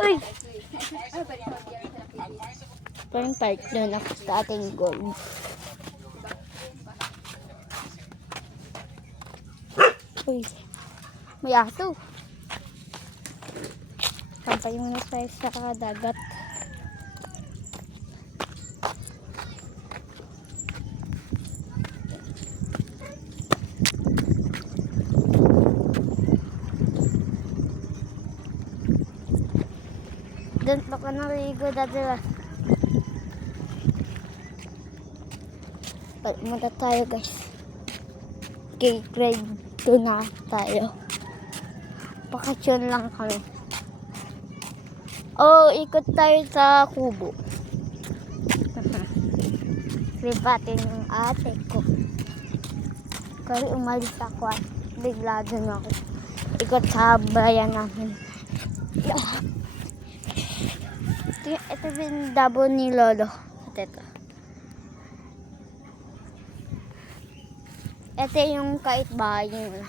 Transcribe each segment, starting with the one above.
Uy! Parang part doon ako sa ating gold. Uy! May aso. Sampay muna tayo sa dagat. Doon pa ka naligo dati lang. Muna tayo guys. Okay, grade 2 na tayo. Bakasyon lang kami. Oh, ikot tayo sa kubo. Lipatin yung ate ko. Kasi umalis ako at bigla dun ako. Ikot sa bayan namin. Ito yung dabo ni Lolo. At ito. Ito yung kait bahay nila.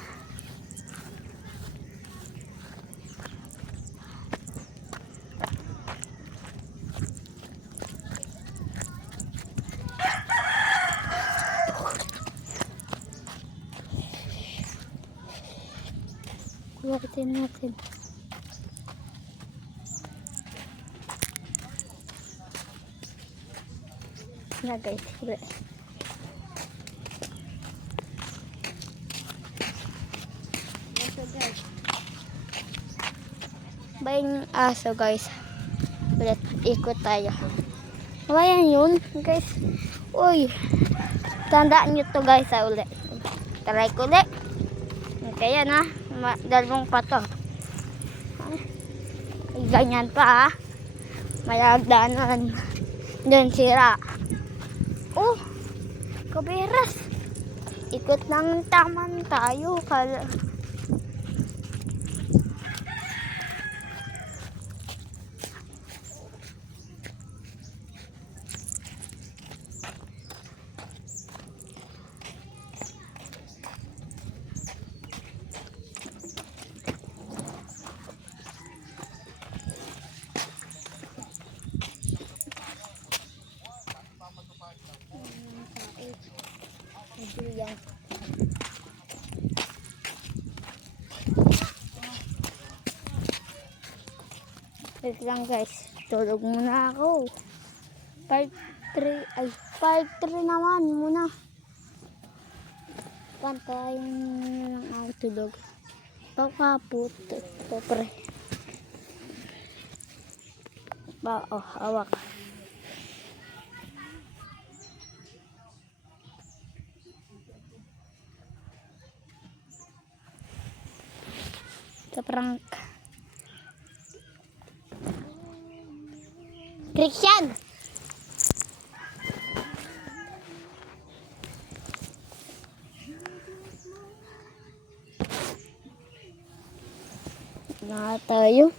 Kuwatin natin. Na guys, bayang aso guys. Ulit ikot tayo. Ayan yun guys. Uy, tandaan nyo to guys ulit. Try ko ulit. Kaya na, dalawang pato. Ganyan pa ha. Mayagdanan. Doon sira. Oh, kaberas. Ikot ng taman tayo. Yan. Wait lang guys, tulog muna ako. Part 3, ay part 3 naman muna. Pantayin lang ang tulog. Pakapot, popre. Oh, hawak. Sa prank. Christian! Na tayo.